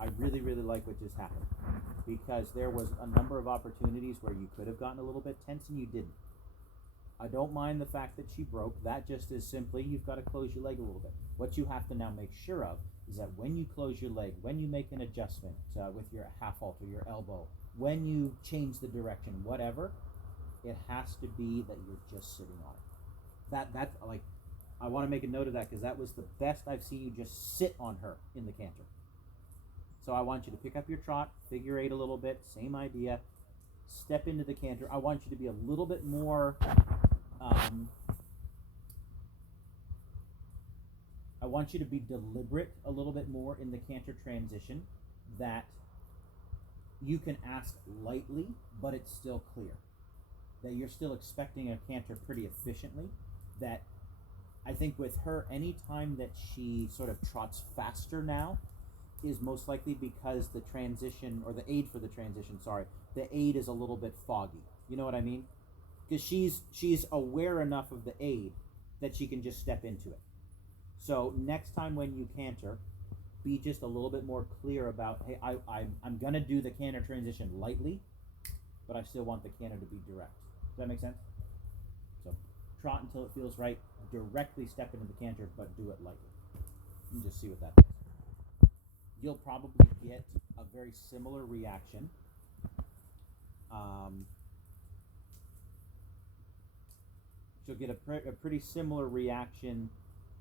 I really, really like what just happened, because there was a number of opportunities where you could have gotten a little bit tense and you didn't. I don't mind the fact that she broke. That just is simply, you've got to close your leg a little bit. What you have to now make sure of is that when you close your leg, when you make an adjustment with your half halter, your elbow, when you change the direction, whatever, it has to be that you're just sitting on it. That like, I want to make a note of that, because that was the best I've seen you just sit on her in the canter. So I want you to pick up your trot, figure eight a little bit, same idea, step into the canter. I want you to be a little bit more, I want you to be deliberate a little bit more in the canter transition, that you can ask lightly, but it's still clear. That you're still expecting a canter pretty efficiently. That I think with her, any time that she sort of trots faster now is most likely because the transition, or the aid for the transition, the aid is a little bit foggy. You know what I mean? Because she's aware enough of the aid that she can just step into it. So next time when you canter, be just a little bit more clear about, hey, I'm gonna do the canter transition lightly, but I still want the canter to be direct. Does that make sense? So trot until it feels right, directly step into the canter, but do it lightly. And just see what that does. You'll probably get a very similar reaction. She'll get a pretty similar reaction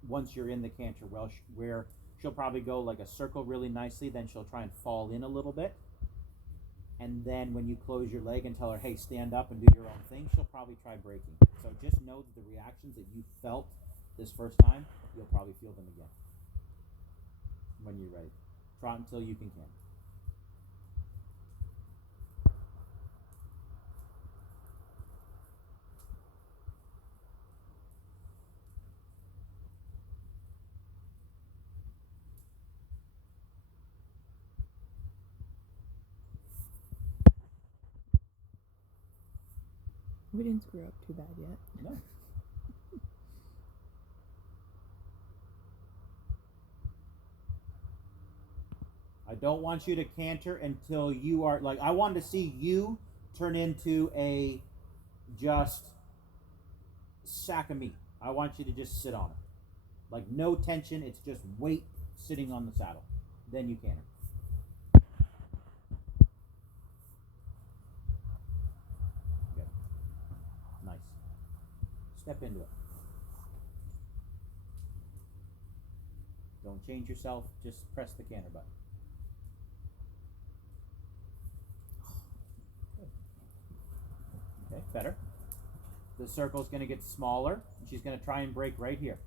once you're in the canter, where she'll probably go like a circle really nicely, then she'll try and fall in a little bit. And then when you close your leg and tell her, hey, stand up and do your own thing, she'll probably try breaking. So just know that the reactions that you felt this first time, you'll probably feel them again when you're ready. Trot until you can canter. We didn't screw up too bad yet. No. I don't want you to canter until you are, like, I want to see you turn into a just sack of meat. I want you to just sit on it. Like, no tension, it's just weight sitting on the saddle. Then you canter. Good. Nice. Step into it. Don't change yourself, just press the canter button. Okay, better. The circle's going to get smaller. She's going to try and break right here.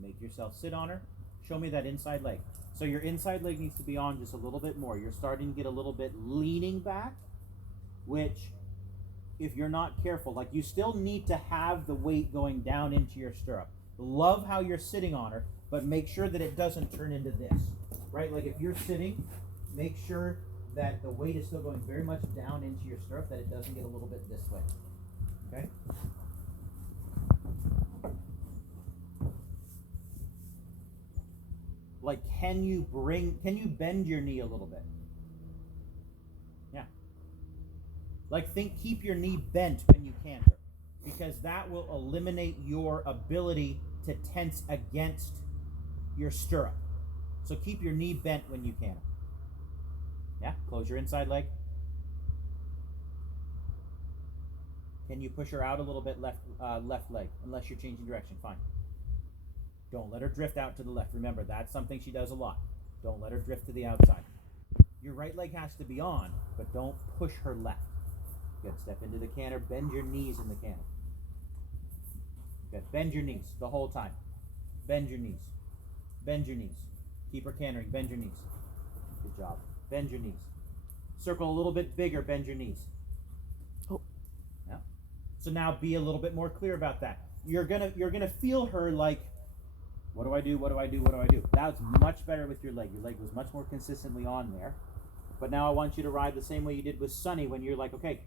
Make yourself sit on her. Show me that inside leg. So your inside leg needs to be on just a little bit more. You're starting to get a little bit leaning back, which, if you're not careful, like, you still need to have the weight going down into your stirrup. Love how you're sitting on her, but make sure that it doesn't turn into this, right? Like, if you're sitting, make sure that the weight is still going very much down into your stirrup, that it doesn't get a little bit this way. Okay? Like, can you bend your knee a little bit? Yeah. Like, keep your knee bent when you canter, because that will eliminate your ability to tense against your stirrup. So keep your knee bent when you canter. Yeah, close your inside leg. Can you push her out a little bit left leg, unless you're changing direction? Fine. Don't let her drift out to the left. Remember, that's something she does a lot. Don't let her drift to the outside. Your right leg has to be on, but don't push her left. Good. Step into the canter. Bend your knees in the canter. Good. Bend your knees the whole time. Bend your knees. Bend your knees. Keep her cantering. Bend your knees. Good job. Bend your knees. Circle a little bit bigger. Bend your knees. Oh. Yeah. So now be a little bit more clear about that. You're gonna feel her like, what do I do? What do I do? What do I do? That's much better with your leg. Your leg was much more consistently on there. But now I want you to ride the same way you did with Sonny, when you're like, okay,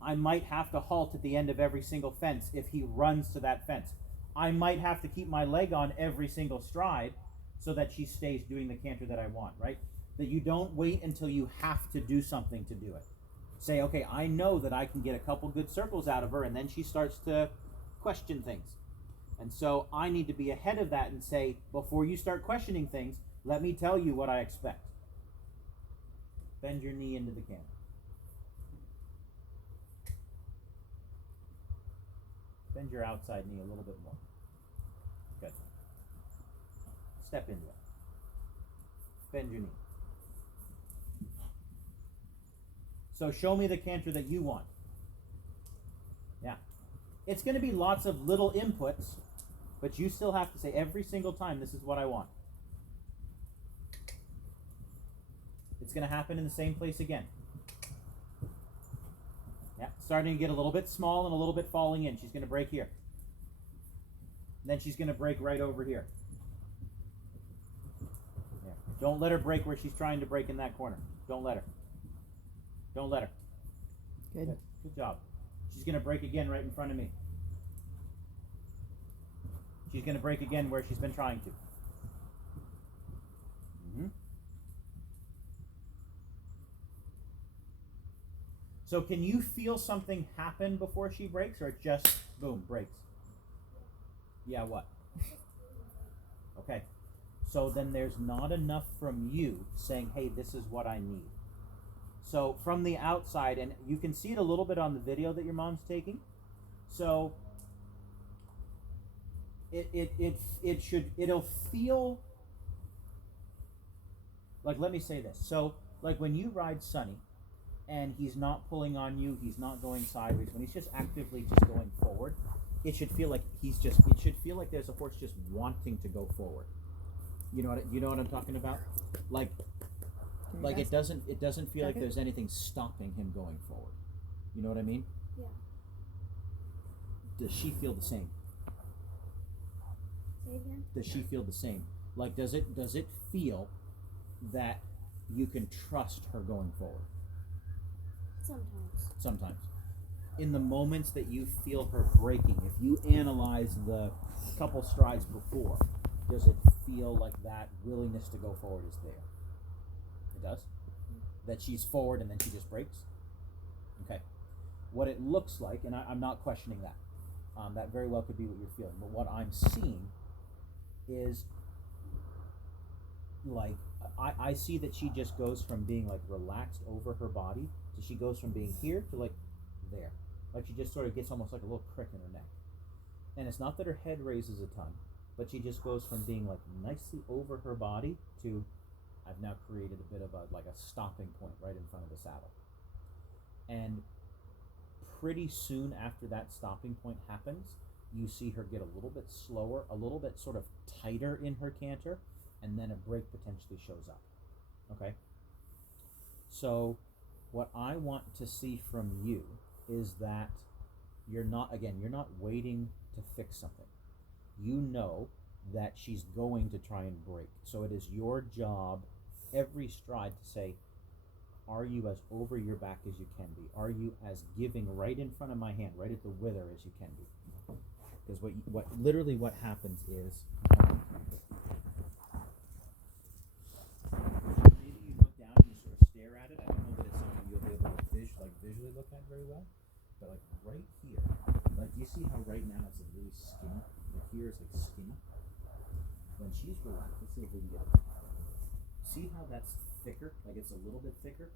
I might have to halt at the end of every single fence if he runs to that fence. I might have to keep my leg on every single stride, so that she stays doing the canter that I want, right? That you don't wait until you have to do something to do it. Say, okay, I know that I can get a couple good circles out of her, and then she starts to question things. And so I need to be ahead of that and say, before you start questioning things, let me tell you what I expect. Bend your knee into the canter. Bend your outside knee a little bit more. Good. Step into it. Bend your knee. So show me the canter that you want. Yeah. It's going to be lots of little inputs, but you still have to say every single time, this is what I want. It's going to happen in the same place again. Yeah, starting to get a little bit small and a little bit falling in. She's going to break here. And then she's going to break right over here. Yeah. Don't let her break where she's trying to break in that corner. Don't let her. Don't let her. Good. Good job. She's going to break again right in front of me. She's going to break again where she's been trying to. Mm-hmm. So can you feel something happen before she breaks, or it just, boom, breaks? Yeah, what? Okay. So then there's not enough from you saying, hey, this is what I need. So from the outside, and you can see it a little bit on the video that your mom's taking. So it'll feel like, let me say this. So like when you ride Sunny and he's not pulling on you, he's not going sideways, when he's just actively just going forward, it should feel like there's a horse just wanting to go forward. You know what I'm talking about? Like it doesn't feel like there's anything stopping him going forward. You know what I mean? Yeah. Does she feel the same? Say again? Does she feel the same? Like does it feel that you can trust her going forward? Sometimes. Sometimes. In the moments that you feel her breaking, if you analyze the couple strides before, does it feel like that willingness to go forward is there? It does? That she's forward and then she just breaks? Okay. What it looks like, and I'm not questioning that. That very well could be what you're feeling. But what I'm seeing is, like, I see that she just goes from being, like, relaxed over her body to she goes from being here to, like, there. Like, she just sort of gets almost like a little crick in her neck. And it's not that her head raises a ton, but she just goes from being, like, nicely over her body to, I've now created a bit of a stopping point right in front of the saddle. And pretty soon after that stopping point happens, you see her get a little bit slower, a little bit sort of tighter in her canter, and then a break potentially shows up. Okay? So what I want to see from you is that you're not waiting to fix something. You know that she's going to try and break. So it is your job every stride to say, are you as over your back as you can be? Are you as giving right in front of my hand, right at the wither as you can be? Because what happens is, maybe you look down and you sort of stare at it. I don't know that it's something you'll be able to visually look at very well, but like right here, like you see how right now it's like really skinny. Like here is like skinny. When she's relaxed, let's see if we can get it. See how that's thicker? Like it's a little bit thicker.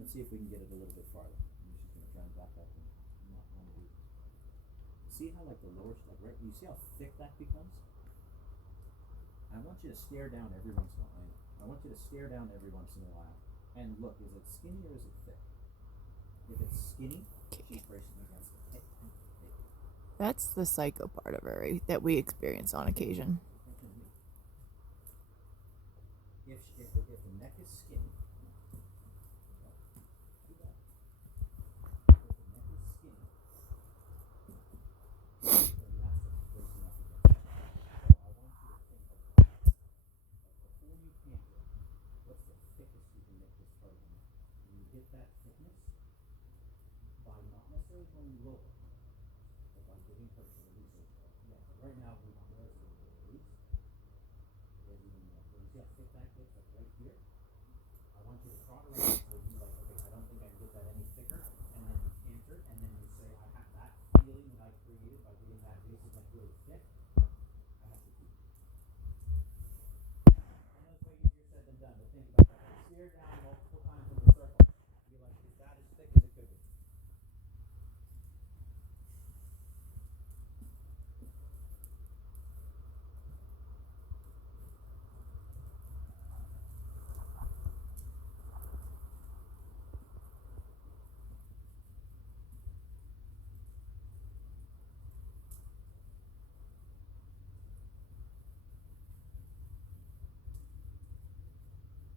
Let's see if we can get it a little bit farther. I'm just gonna try and back up and not want to do. See how like the lower, like right, you see how thick that becomes? I want you to stare down every once in a while. I want you to stare down every once in a while and look, is it skinny or is it thick? If it's skinny, she's bracing against it. Hey. That's the psycho part of her, right? That we experience on occasion. If the neck is skinny, do that. If the neck is skinny, then that's what's bracing up against it. So I want you to think of that. Like before you canter, what's the thickest you can make this part of the neck? When you hit that thickness, by not necessarily going lower, but by getting her to release it. Yeah, but right now we want her to release. There's even more. here. I want you to trot around until you like, okay, I don't think I can get that any thicker, and then you canter, and then you say, I have that feeling that I created by getting that base of neck really thick. I have to keep it. I know it's way easier said than done, but think about that. Steer down multiple times in the circle. Be like, is that as thick as it could be?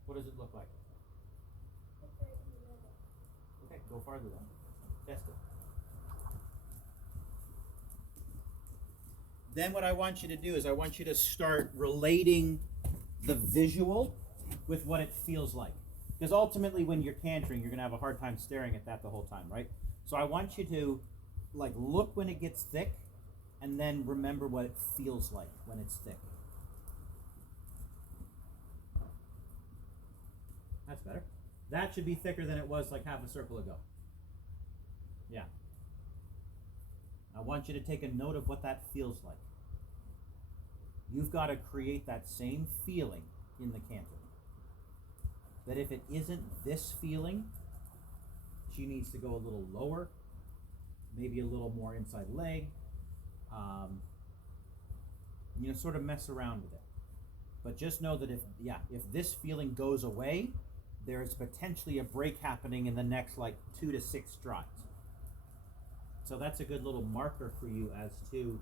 What does it look like? Okay, go farther then. Test it. Then what I want you to do is I want you to start relating the visual with what it feels like. Because ultimately when you're cantering, you're going to have a hard time staring at that the whole time, right? So I want you to like look when it gets thick and then remember what it feels like when it's thick. That's better. That should be thicker than it was like half a circle ago. Yeah. I want you to take a note of what that feels like. You've got to create that same feeling in the canter. That if it isn't this feeling, she needs to go a little lower, maybe a little more inside leg. Sort of mess around with it. But just know that if this feeling goes away, there's potentially a break happening in the next like 2 to 6 strides. So that's a good little marker for you as to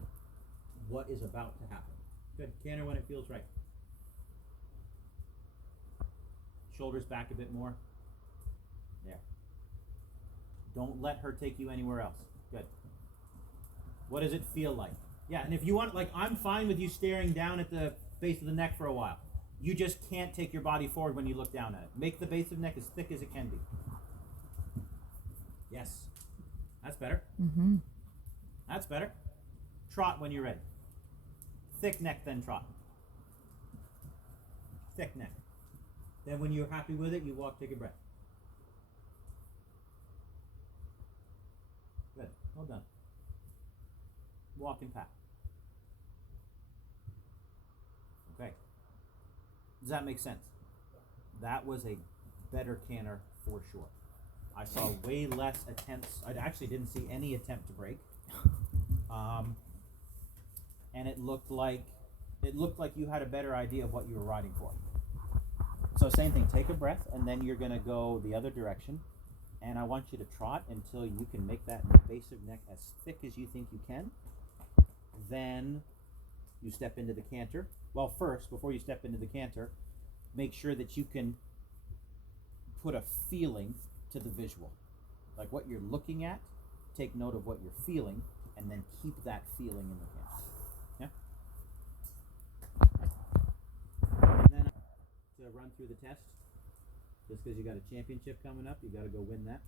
what is about to happen. Good. Canter when it feels right. Shoulders back a bit more. There. Don't let her take you anywhere else. Good. What does it feel like? Yeah, and if you want, like, I'm fine with you staring down at the base of the neck for a while. You just can't take your body forward when you look down at it. Make the base of the neck as thick as it can be. Yes. That's better. Mm-hmm. That's better. Trot when you're ready. Thick neck, then trot. Thick neck. Then when you're happy with it, you walk, take a breath. Good. Well done. Walk and pat. Okay. Does that make sense? That was a better canter for sure. I saw way less attempts. I actually didn't see any attempt to break. And it looked like you had a better idea of what you were riding for. So same thing, take a breath, and then you're gonna go the other direction. And I want you to trot until you can make that base of neck as thick as you think you can. Then you step into the canter. Well, first, before you step into the canter, make sure that you can put a feeling to the visual. Like what you're looking at, take note of what you're feeling, and then keep that feeling in the canter. Yeah? And then to run through the test, just because you got a championship coming up, you got to go win that.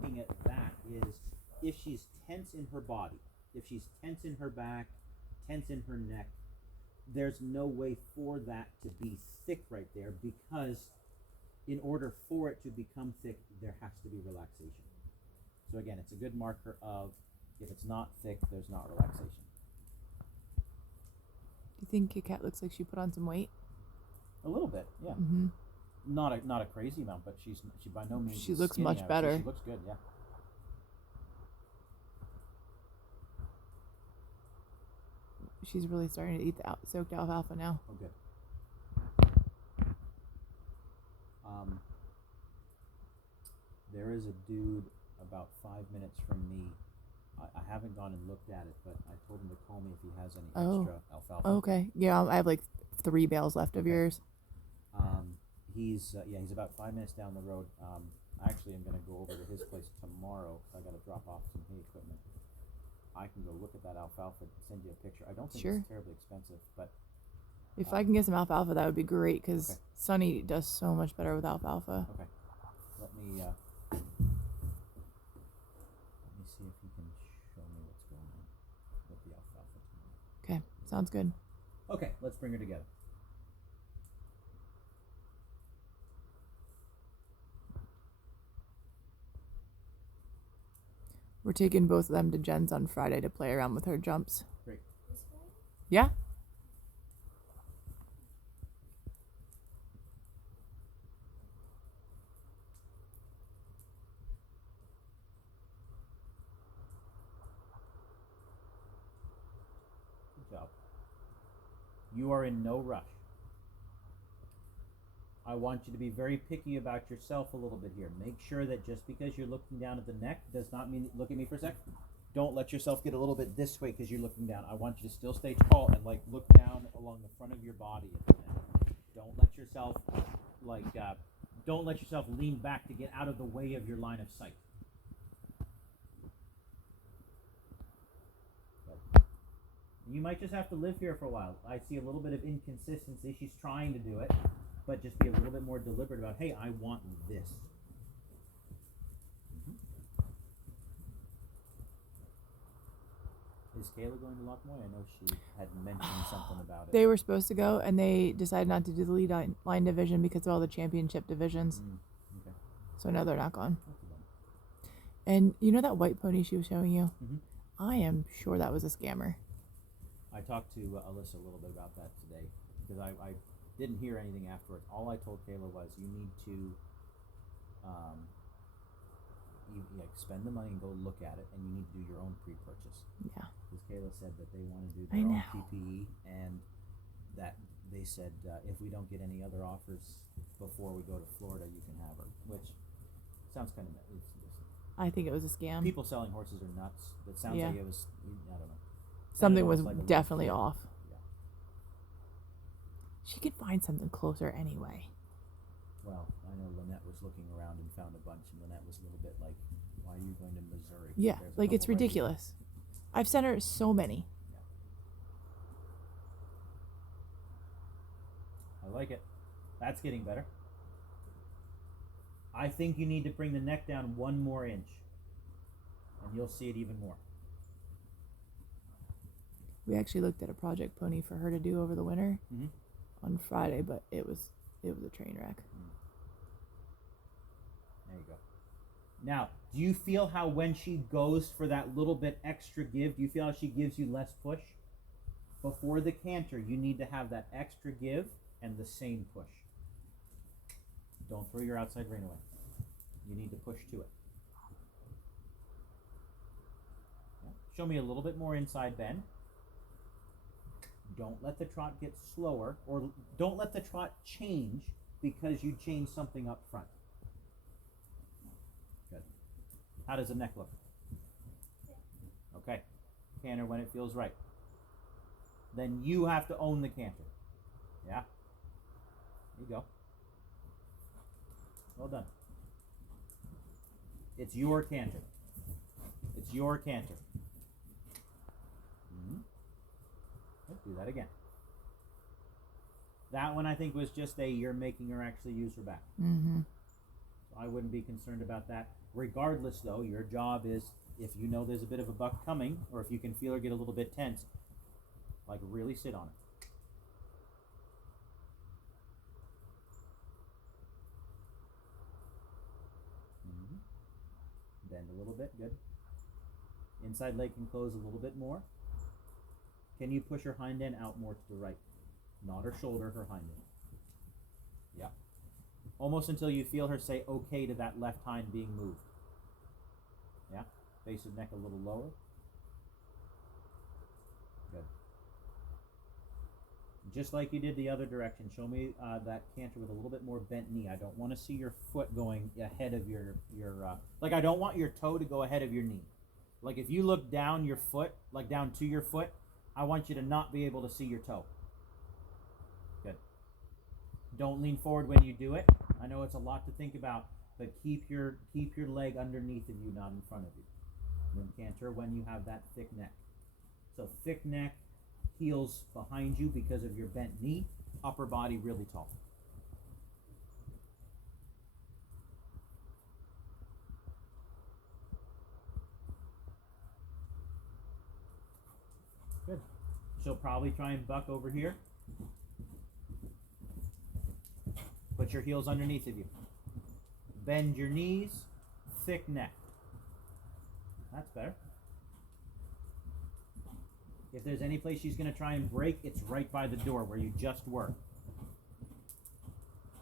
Looking at that is if she's tense in her body, if she's tense in her back, tense in her neck, there's no way for that to be thick right there, because in order for it to become thick, there has to be relaxation. So again, it's a good marker of if it's not thick, there's not relaxation. Do you think Kit Kat looks like she put on some weight? A little bit, yeah. Mm-hmm. Not a crazy amount, but she by no means. She is looks skinny, much better. She looks good, yeah. She's really starting to eat the soaked alfalfa now. Oh, good. There is a dude about 5 minutes from me. I haven't gone and looked at it, but I told him to call me if he has any extra alfalfa. Okay. Yeah, I have like 3 bales left of yours. He's about 5 minutes down the road. Actually, I'm going to go over to his place tomorrow. I got to drop off some hay equipment. I can go look at that alfalfa and send you a picture. I don't think it's terribly expensive, but if I can get some alfalfa, that would be great, because Sunny does so much better with alfalfa. Okay. Let me see if he can show me what's going on with the alfalfa tomorrow. Okay, sounds good. Okay, let's bring her together. We're taking both of them to Jen's on Friday to play around with her jumps. Great. Yeah. Good job. You are in no rush. I want you to be very picky about yourself a little bit here. Make sure that just because you're looking down at the neck does not mean, look at me for a sec. Don't let yourself get a little bit this way because you're looking down. I want you to still stay tall and like look down along the front of your body at the neck. Don't let yourself don't let yourself lean back to get out of the way of your line of sight. Okay. You might just have to live here for a while. I see a little bit of inconsistency. She's trying to do it, but just be a little bit more deliberate about, hey, I want this. Is Kayla going to Lockmoy? I know she had mentioned something about it. They were supposed to go, and they decided not to do the lead line division because of all the championship divisions. Okay. So now they're not gone. That's a bummer. And you know that white pony she was showing you? Mhm. I am sure that was a scammer. I talked to Alyssa a little bit about that today because I didn't hear anything afterwards. All I told Kayla was you need to spend the money and go look at it, and you need to do your own pre-purchase. Yeah. Because Kayla said that they want to do I their own know. PPE, and that they said if we don't get any other offers before we go to Florida, you can have her. Which sounds kind of I think it was a scam. people selling horses are nuts. That sounds Yeah. like it was. I don't know. Something Sounded was almost like a definitely little kid. off. Yeah. She could find something closer anyway. Well, I know Lynette was looking around and found a bunch, and Lynette was a little bit like, "Why are you going to Missouri?" Yeah, There's a like it's couple right here." ridiculous. I've sent her so many. I like it. That's getting better. I think you need to bring the neck down 1 more inch, and you'll see it even more. We actually looked at a project pony for her to do over the winter Mm-hmm. on Friday, but it was a train wreck. There you go. Now, do you feel how when she goes for that little bit extra give, do you feel how she gives you less push? Before the canter, you need to have that extra give and the same push. Don't throw your outside rein away. You need to push to it. Yeah. Show me a little bit more inside bend. Don't let the trot get slower, or don't let the trot change because you changed something up front. Good. How does the neck look? Okay. Canter when it feels right. Then you have to own the canter. Yeah? There you go. Well done. It's your canter. It's your canter. Let's do that again. That one I think was just you're making her actually use her back. Mm-hmm. So I wouldn't be concerned about that. Regardless, though, your job is, if you know there's a bit of a buck coming, or if you can feel her get a little bit tense, like really sit on it. Bend a little bit, good. Inside leg can close a little bit more. Can you push her hind end out more to the right? Not her shoulder, her hind end. Yeah. Almost until you feel her say okay to that left hind being moved. Yeah. Base of neck a little lower. Good. Just like you did the other direction. Show me that canter with a little bit more bent knee. I don't want to see your foot going ahead of your like I don't want your toe to go ahead of your knee. Like if you look down your foot, like down to your foot, I want you to not be able to see your toe. Good. Don't lean forward when you do it. I know it's a lot to think about, but keep your leg underneath of you, not in front of you. And then canter when you have that thick neck. So thick neck, heels behind you because of your bent knee, upper body really tall. Good. she'll probably try and buck over here. Put your heels underneath of you. Bend your knees, thick neck. That's better. If there's any place she's going to try and break, it's right by the door where you just were.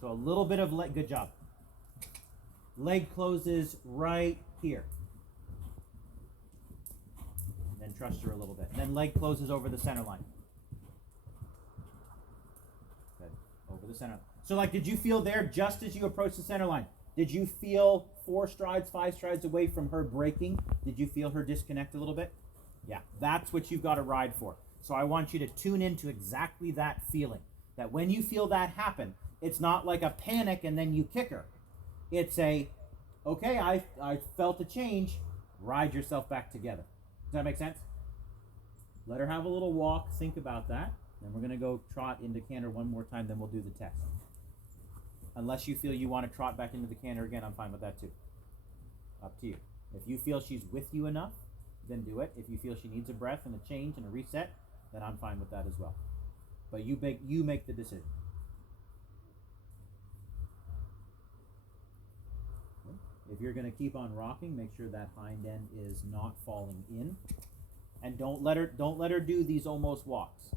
So a little bit of leg, good job. Leg closes right here. And then trust her a little bit. And then leg closes over the center line. Good. Over the center line. So like, did you feel there just as you approach the center line? Did you feel 4 strides, 5 strides away from her breaking? Did you feel her disconnect a little bit? Yeah, that's what you've got to ride for. So I want you to tune into exactly that feeling. That when you feel that happen, it's not like a panic and then you kick her. It's a, okay, I felt a change, ride yourself back together. Does that make sense? Let her have a little walk, think about that. Then we're going to go trot into canter one more time, then we'll do the test. Unless you feel you want to trot back into the canter again, I'm fine with that too. Up to you. If you feel she's with you enough, then do it. If you feel she needs a breath and a change and a reset, then I'm fine with that as well. But you make the decision. If you're going to keep on rocking, make sure that hind end is not falling in, and don't let her do these almost walks.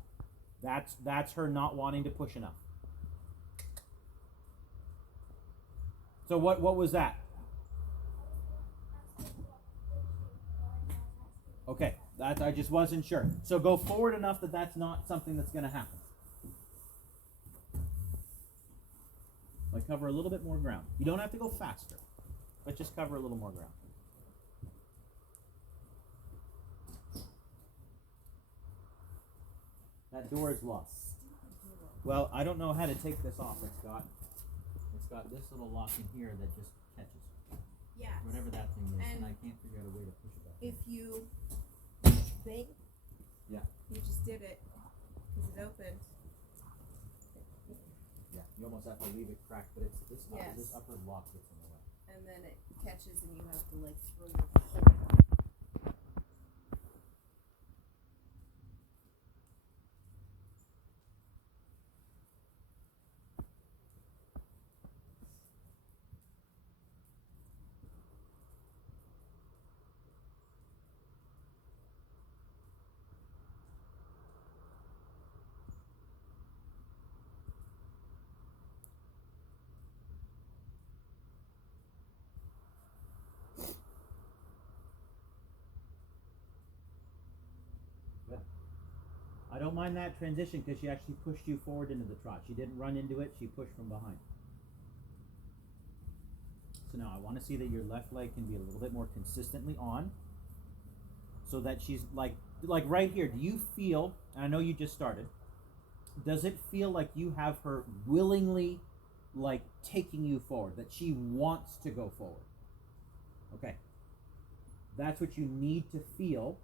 That's her not wanting to push enough. So what was that? Okay, that I just wasn't sure. So go forward enough that that's not something that's going to happen. Like cover a little bit more ground. You don't have to go faster, but just cover a little more ground. That door is locked. Well, I don't know how to take this off. It's got this little lock in here that just catches. Yeah. Whatever that thing is, and I can't figure out a way to push it back. If you bang, Yeah. you just did it because it opened. Yeah. You almost have to leave it cracked, but it's this Yes. this upper lock that's in the way. And then it catches and you have to like throw your whole I don't mind that transition because she actually pushed you forward into the trot. She didn't run into it, she pushed from behind. So now I want to see that your left leg can be a little bit more consistently on, so that she's like right here. Do you feel, and I know you just started, does it feel like you have her willingly like taking you forward, that she wants to go forward? Okay. That's what you need to feel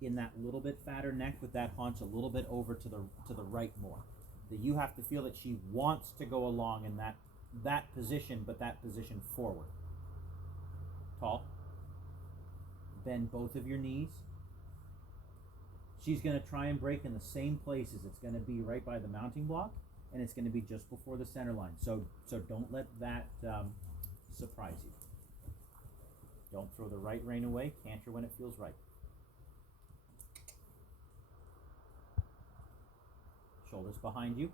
in that little bit fatter neck with that haunch a little bit over to the right more. That you have to feel that she wants to go along in that position, but that position forward. Tall. Bend both of your knees. She's going to try and break in the same places. It's going to be right by the mounting block, and it's going to be just before the center line. So don't let that surprise you. Don't throw the right rein away. Canter when it feels right. Shoulders behind you.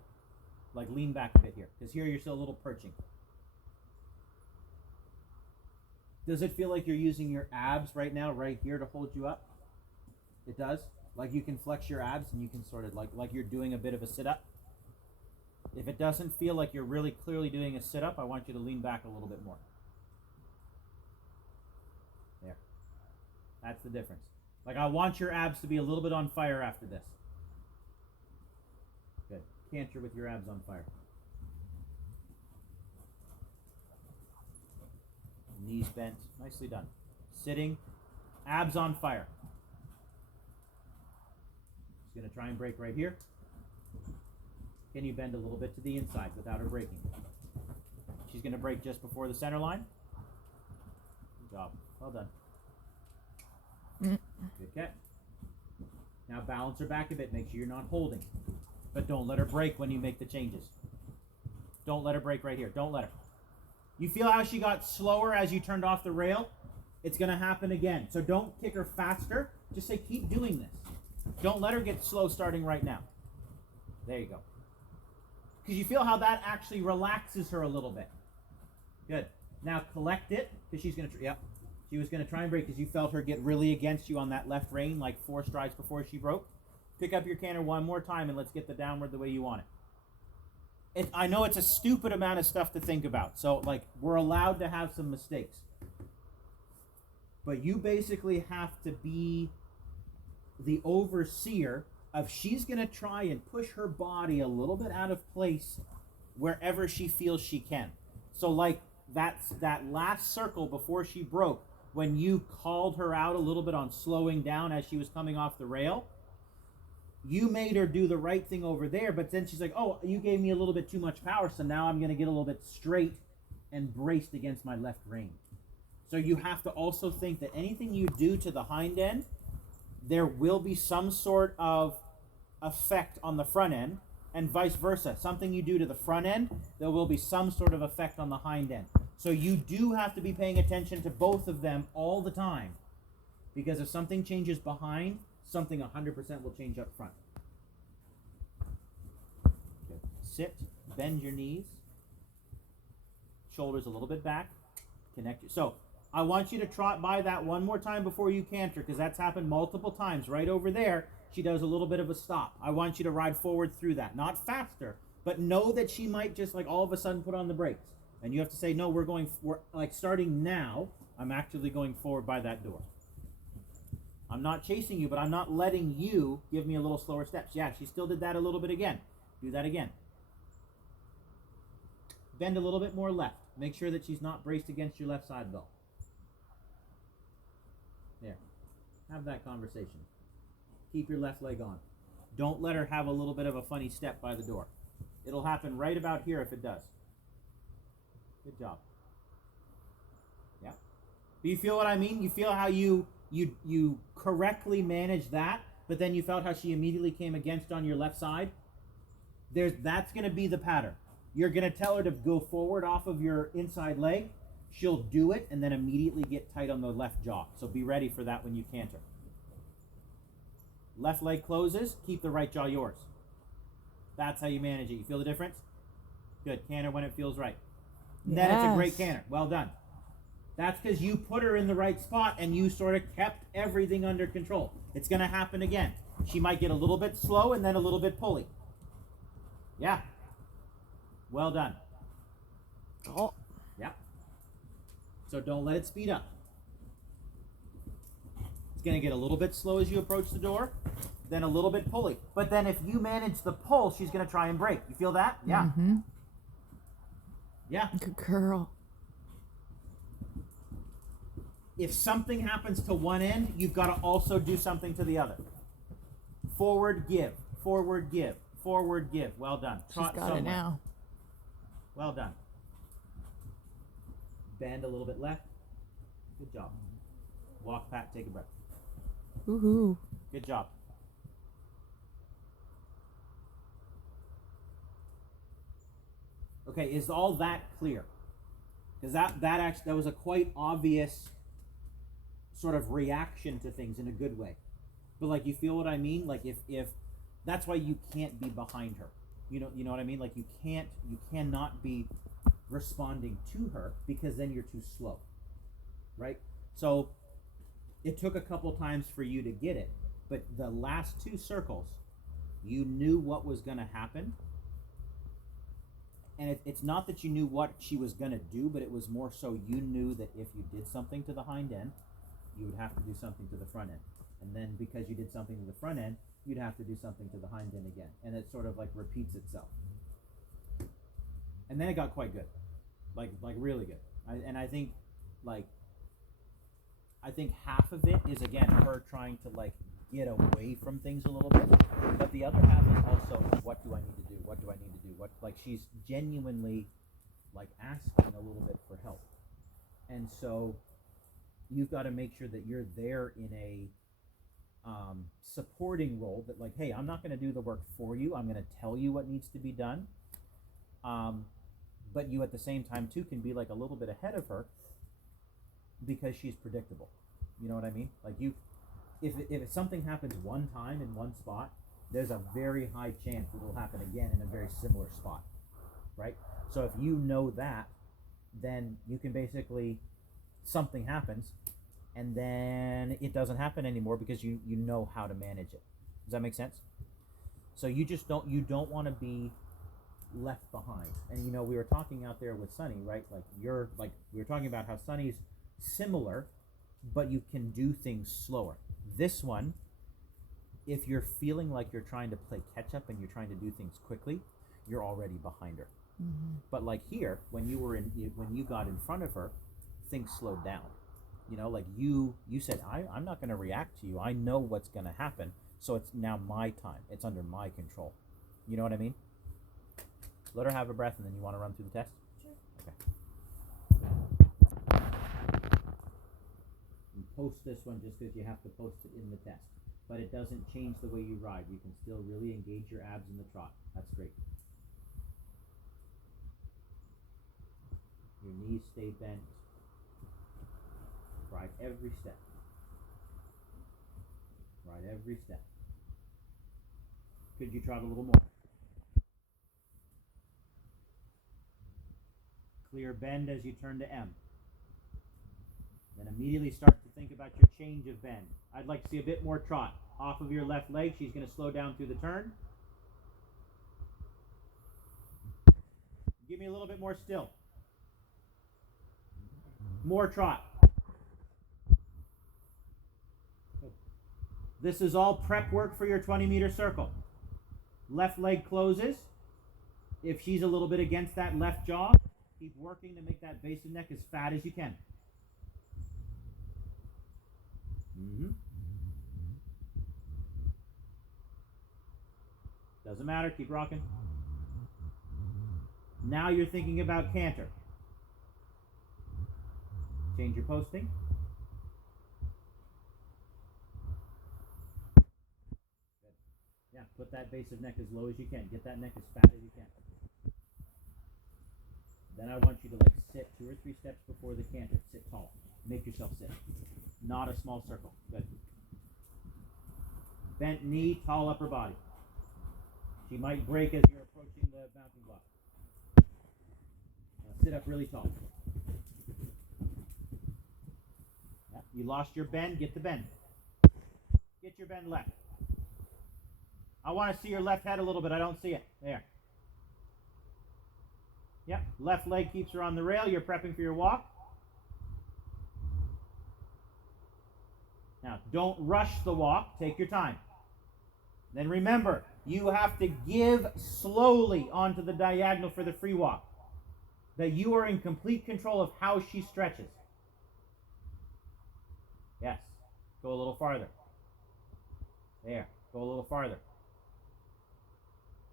Like lean back a bit here, because here you're still a little perching. Does it feel like you're using your abs right now, right here, to hold you up? It does? Like you can flex your abs and you can sort of like you're doing a bit of a sit-up? If it doesn't feel like you're really clearly doing a sit-up, I want you to lean back a little bit more. There. That's the difference. Like I want your abs to be a little bit on fire after this. Good. Canter with your abs on fire. Knees bent. Nicely done. Sitting. Abs on fire. She's going to try and break right here. Can you bend a little bit to the inside without her breaking? She's going to break just before the center line. Good job. Well done. Good catch. Now balance her back a bit. Make sure you're not holding. But don't let her break when you make the changes. Don't let her break right here. Don't let her. You feel how she got slower as you turned off the rail? It's going to happen again. So don't kick her faster. Just say, keep doing this. Don't let her get slow starting right now. There you go. Because you feel how that actually relaxes her a little bit. Good. Now collect it, because she's going to, yep. She was going to try and break because you felt her get really against you on that left rein, like 4 strides before she broke. Pick up your canter one more time and let's get the downward the way you want it. I know it's a stupid amount of stuff to think about. So, like, we're allowed to have some mistakes. But you basically have to be the overseer of she's going to try and push her body a little bit out of place wherever she feels she can. So, like, that last circle before she broke, when you called her out a little bit on slowing down as she was coming off the rail, you made her do the right thing over there, but then she's like, oh, you gave me a little bit too much power, so now I'm going to get a little bit straight and braced against my left rein. So you have to also think that anything you do to the hind end, there will be some sort of effect on the front end, and vice versa. Something you do to the front end, there will be some sort of effect on the hind end. So you do have to be paying attention to both of them all the time, because if something changes behind, something 100% will change up front. Good. Sit, bend your knees, shoulders a little bit back, connect your, so I want you to trot by that one more time before you canter, because that's happened multiple times. Right over there, she does a little bit of a stop. I want you to ride forward through that. Not faster, but know that she might just like all of a sudden put on the brakes. And you have to say, no, we're like starting now, I'm actually going forward by that door. I'm not chasing you, but I'm not letting you give me a little slower steps. Yeah, she still did that a little bit again. Do that again. Bend a little bit more left. Make sure that she's not braced against your left side though. There. Have that conversation. Keep your left leg on. Don't let her have a little bit of a funny step by the door. It'll happen right about here if it does. Good job. Yeah. Do you feel what I mean? You feel how you correctly managed that, but then you felt how she immediately came against on your left side? That's going to be the pattern. You're going to tell her to go forward off of your inside leg. She'll do it and then immediately get tight on the left jaw. So be ready for that when you canter. Left leg closes, keep the right jaw yours. That's how you manage it. You feel the difference? Good. Canter when it feels right. Yes. Then it's a great canter. Well done. That's because you put her in the right spot and you sort of kept everything under control. It's going to happen again. She might get a little bit slow and then a little bit pulley. Yeah. Well done. Oh. Yeah. So don't let it speed up. It's going to get a little bit slow as you approach the door, then a little bit pulley. But then if you manage the pull, she's going to try and break. You feel that? Yeah. Mm-hmm. Yeah. Good girl. If something happens to one end, you've got to also do something to the other. Forward, give. Forward, give. Forward, give. Well done. Trot She's got somewhere. it now. Well done. Bend a little bit left. Good job. Walk, pat, take a breath. Woohoo. Good job. Okay, is all that clear? Because that was a quite obvious sort of reaction to things in a good way. But like, you feel what I mean? Like if that's why you can't be behind her. You know what I mean? Like you cannot be responding to her, because then you're too slow. Right? So it took a couple times for you to get it, but the last 2 circles, you knew what was going to happen. And it's not that you knew what she was going to do, but it was more so you knew that if you did something to the hind end, you would have to do something to the front end. And then because you did something to the front end, you'd have to do something to the hind end again. And it sort of like repeats itself. And then it got quite good. Like really good. I think half of it is, again, her trying to like get away from things a little bit, but the other half is also, what do I need to do? What do I need to do? What, like, she's genuinely like asking a little bit for help. And so you've got to make sure that you're there in a supporting role that like, hey, I'm not going to do the work for you. I'm going to tell you what needs to be done. But you at the same time too can be like a little bit ahead of her because she's predictable. You know what I mean? Like if something happens one time in one spot, there's a very high chance it will happen again in a very similar spot, right? So if you know that, then you can basically, something happens, and then it doesn't happen anymore because you know how to manage it. Does that make sense? So you don't want to be left behind. And you know, we were talking out there with Sunny, right? Like we were talking about how Sunny's similar, but you can do things slower. This one, if you're feeling like you're trying to play catch up and you're trying to do things quickly, you're already behind her. Mm-hmm. But like here, when you got in front of her, things slowed down. You know, like you said, I'm not going to react to you. I know what's going to happen. So it's now my time. It's under my control. You know what I mean? Let her have a breath, and then you want to run through the test? Sure. Okay. You post this one just because you have to post it in the test. But it doesn't change the way you ride. You can still really engage your abs in the trot. That's great. Your knees stay bent. Ride every step. Ride every step. Could you trot a little more? Clear bend as you turn to M. Then immediately start to think about your change of bend. I'd like to see a bit more trot. Off of your left leg, she's going to slow down through the turn. Give me a little bit more still. More trot. This is all prep work for your 20-meter circle. Left leg closes. If she's a little bit against that left jaw, keep working to make that base of neck as fat as you can. Mm-hmm. Doesn't matter, keep rocking. Now you're thinking about canter. Change your posting. Good. Yeah, put that base of neck as low as you can. Get that neck as fat as you can. Then I want you to like sit 2 or 3 steps before the canter. Sit tall. Make yourself sit. Not a small circle. Good. Bent knee, tall upper body. She might break as you're approaching the bouncing block. Now sit up really tall. Yeah, you lost your bend, get the bend. Get your bend left. I want to see your left head a little bit. I don't see it. There. Yep, left leg keeps her on the rail. You're prepping for your walk. Now, don't rush the walk. Take your time. Then remember, you have to give slowly onto the diagonal for the free walk. That you are in complete control of how she stretches. Yes. Go a little farther. There. Go a little farther.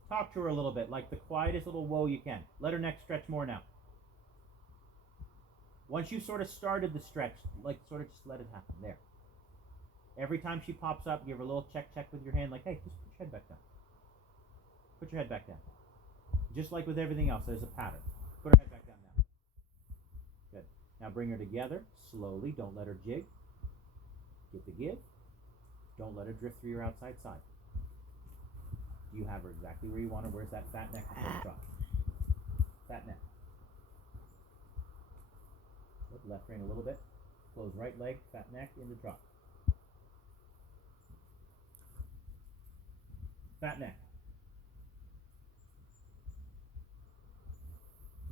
Talk to her a little bit, like the quietest little whoa you can. Let her neck stretch more now. Once you sort of started the stretch, like sort of just let it happen. There. Every time she pops up, give her a little check with your hand, like, hey, just put your head back down. Put your head back down. Just like with everything else, there's a pattern. Put her head back down now. Good. Now bring her together, slowly. Don't let her jig. Get the give. Don't let her drift through your outside side. You have her exactly where you want her. Where's that fat neck before the trot? Fat neck. Flip left rein a little bit. Close right leg, fat neck, into trot. Fat neck.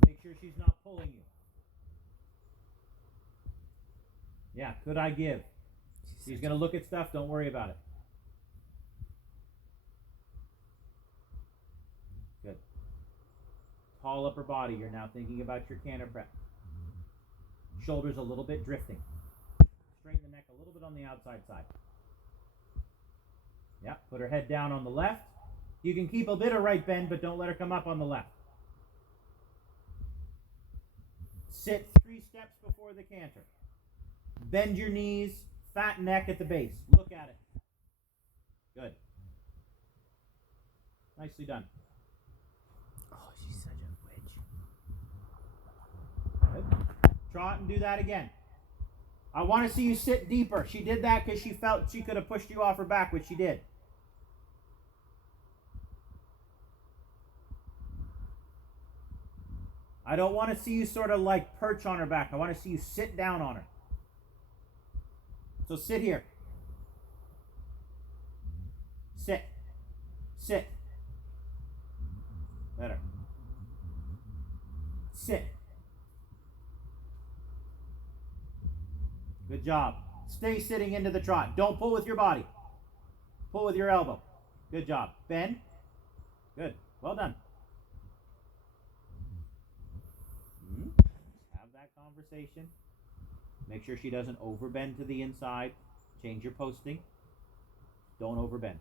Make sure she's not pulling you. Yeah, could I give? She's going to look at stuff. Don't worry about it. Good. Tall upper body. You're now thinking about your canter prep. Shoulders a little bit drifting. Straighten the neck a little bit on the outside side. Yeah, put her head down on the left. You can keep a bit of right bend, but don't let her come up on the left. Sit 3 steps before the canter. Bend your knees, fat neck at the base. Look at it. Good. Nicely done. Oh, she's such a witch. Good. Trot and do that again. I want to see you sit deeper. She did that because she felt she could have pushed you off her back, which she did. I don't want to see you sort of like perch on her back. I want to see you sit down on her. So sit here. Sit. Sit. Better. Sit. Good job. Stay sitting into the trot. Don't pull with your body. Pull with your elbow. Good job. Bend. Good. Well done. Have that conversation. Make sure she doesn't overbend to the inside. Change your posting. Don't overbend.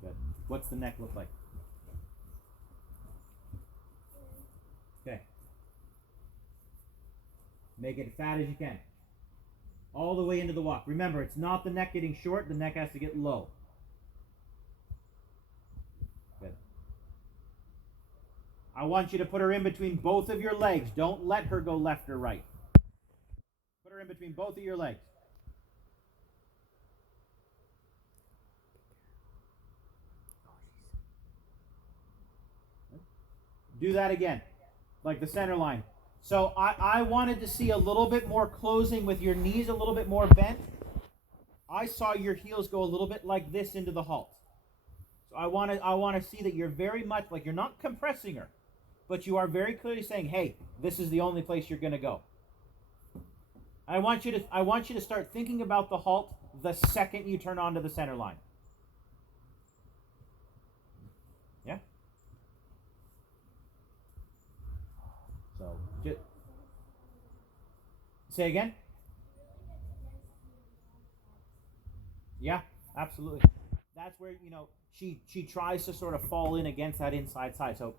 Good. What's the neck look like? Okay. Make it as fat as you can. All the way into the walk. Remember, it's not the neck getting short. The neck has to get low. Good. I want you to put her in between both of your legs. Don't let her go left or right. Put her in between both of your legs. Do that again, like the center line. So I wanted to see a little bit more closing with your knees a little bit more bent. I saw your heels go a little bit like this into the halt. So I want to see that you're very much like you're not compressing her, but you are very clearly saying, "Hey, this is the only place you're going to go." I want you to start thinking about the halt the second you turn onto the center line. Yeah? So, just say again? Yeah, absolutely. That's where, she tries to sort of fall in against that inside side. So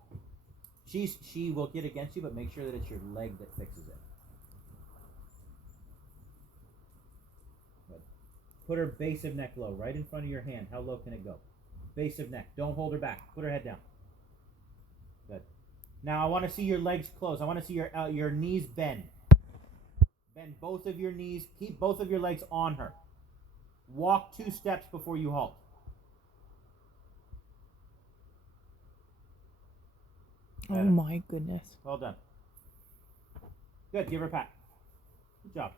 she will get against you, but make sure that it's your leg that fixes it. Good. Put her base of neck low, right in front of your hand. How low can it go? Base of neck. Don't hold her back. Put her head down. Good. Now I want to see your legs close. I want to see your knees bend. Bend both of your knees. Keep both of your legs on her. Walk 2 steps before you halt. Oh my goodness. Well done. Good. Give her a pat. Good job.